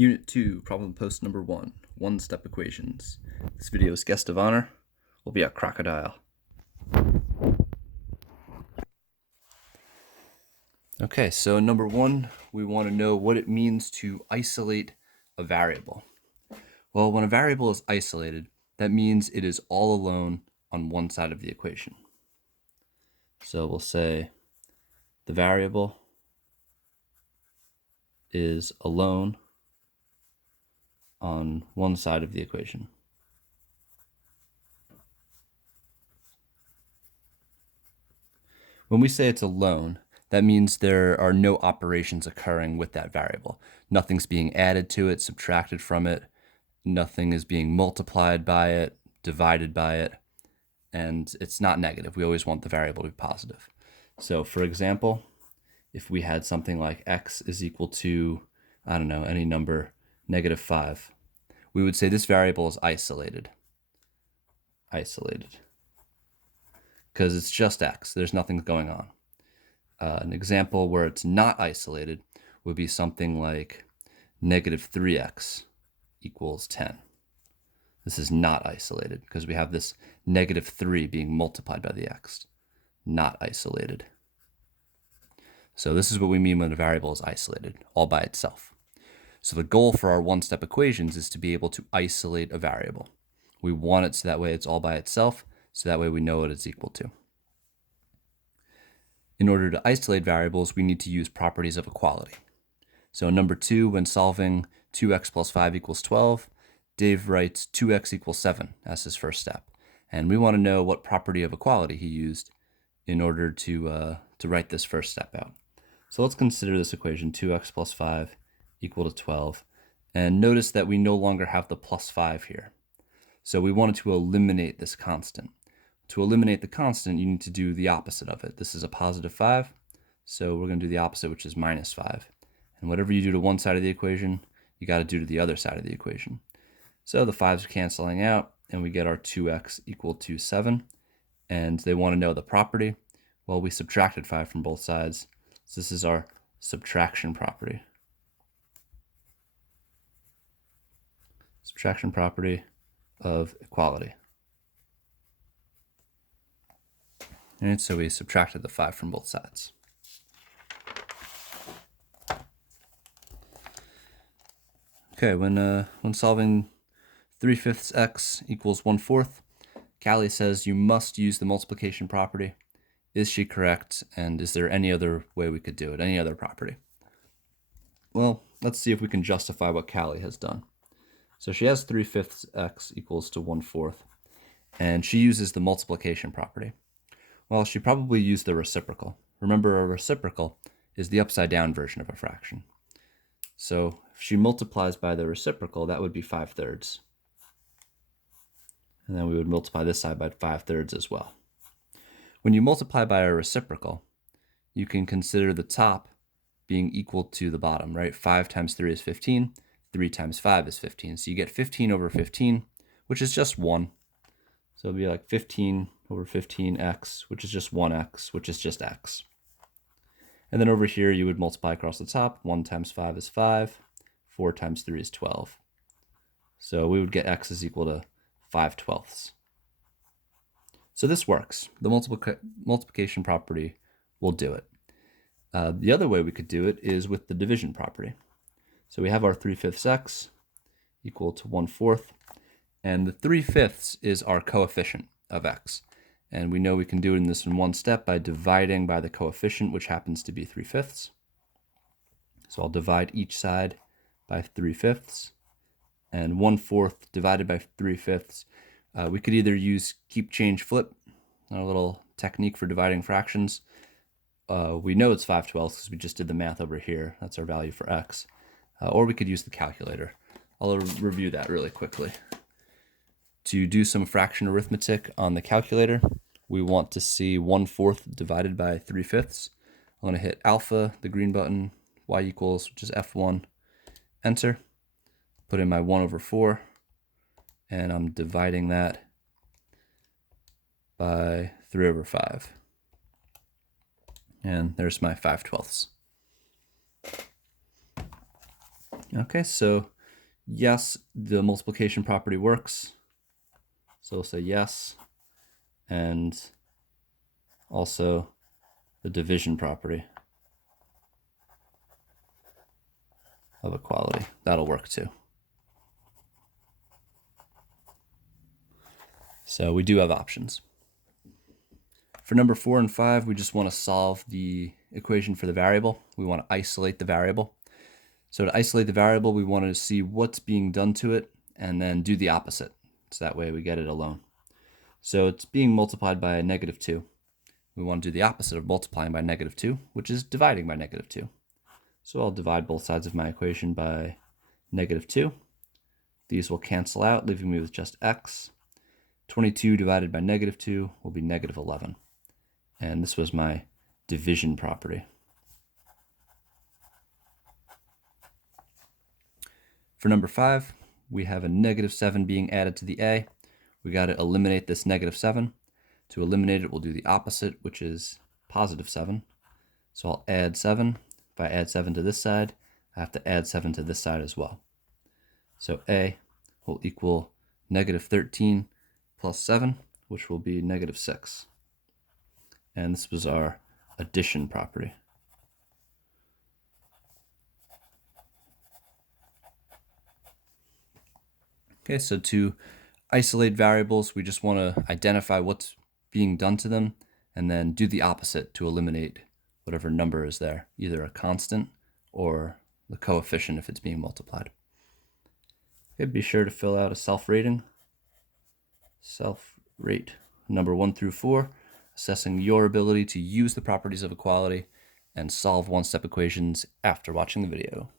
Unit 2, problem post number 1, one-step equations. This video's guest of honor will be a crocodile. Okay, so number 1, we want to know what it means to isolate a variable. Well, when a variable is isolated, that means it is all alone on one side of the equation. So we'll say the variable is alone on one side of the equation. When we say it's alone, that means there are no operations occurring with that variable. Nothing's being added to it, subtracted from it. Nothing is being multiplied by it, divided by it, and it's not negative. We always want the variable to be positive. So for example, if we had something like x is equal to, I don't know, any number, -5, we would say this variable is isolated. Isolated. Because it's just x. There's nothing going on. An example where it's not isolated would be something like -3x equals 10. This is not isolated because we have this -3 being multiplied by the x. Not isolated. So this is what we mean when a variable is isolated, all by itself. So the goal for our one-step equations is to be able to isolate a variable. We want it so that way it's all by itself, so that way we know what it's equal to. In order to isolate variables, we need to use properties of equality. So in number 2, when solving 2x plus 5 equals 12, Dave writes 2x equals 7 as his first step. And we want to know what property of equality he used in order to write this first step out. So let's consider this equation, 2x plus 5 equal to 12. And notice that we no longer have the plus 5 here. So we wanted to eliminate this constant. To eliminate the constant, you need to do the opposite of it. This is a +5, so we're going to do the opposite, which is -5. And whatever you do to one side of the equation, you got to do to the other side of the equation. So the 5's are canceling out, and we get our 2x equal to 7. And they want to know the property. Well, we subtracted 5 from both sides, so this is our subtraction property. Subtraction property of equality. And so we subtracted the 5 from both sides. Okay, when solving 3/5 x equals 1/4, Callie says you must use the multiplication property. Is she correct? And is there any other way we could do it? Any other property? Well, let's see if we can justify what Callie has done. So she has 3/5 x equals to 1/4, and she uses the multiplication property. Well, she probably used the reciprocal. Remember, a reciprocal is the upside down version of a fraction. So if she multiplies by the reciprocal, that would be 5/3. And then we would multiply this side by 5/3 as well. When you multiply by a reciprocal, you can consider the top being equal to the bottom, right? 5 times 3 is 15. 3 times 5 is 15. So you get 15 over 15, which is just 1. So it'll be like 15 over 15x, which is just 1x, which is just x. And then over here, you would multiply across the top. 1 times 5 is 5. 4 times 3 is 12. So we would get x is equal to 5/12. So this works. The multiplication property will do it. The other way we could do it is with the division property. So we have our 3/5 x equal to 1/4. And the 3/5 is our coefficient of x. And we know we can do it in this in one step by dividing by the coefficient, which happens to be 3/5. So I'll divide each side by 3/5. And 1/4 divided by 3/5. We could either use keep, change, flip, our little technique for dividing fractions. We know it's 5/12 because we just did the math over here. That's our value for x. Or we could use the calculator. I'll review that really quickly. To do some fraction arithmetic on the calculator, we want to see 1/4 divided by 3/5. I'm going to hit alpha, the green button, y equals, which is F1, enter. Put in my 1/4, and I'm dividing that by 3/5. And there's my 5/12. Okay, so yes, the multiplication property works. So we'll say yes, and also the division property of equality. That'll work too. So we do have options. For number 4 and 5, we just want to solve the equation for the variable. We want to isolate the variable. So to isolate the variable, we want to see what's being done to it and then do the opposite. So that way we get it alone. So it's being multiplied by -2. We want to do the opposite of multiplying by -2, which is dividing by -2. So I'll divide both sides of my equation by -2. These will cancel out, leaving me with just x. 22 divided by -2 will be -11. And this was my division property. For number 5, we have a -7 being added to the a. We got to eliminate this -7. To eliminate it, we'll do the opposite, which is +7. So I'll add 7. If I add 7 to this side, I have to add 7 to this side as well. So a will equal -13 plus 7, which will be -6. And this was our addition property. Okay, so to isolate variables, we just want to identify what's being done to them and then do the opposite to eliminate whatever number is there, either a constant or the coefficient if it's being multiplied. Okay, be sure to fill out a self-rating. Self-rate number 1 through 4, assessing your ability to use the properties of equality and solve one-step equations after watching the video.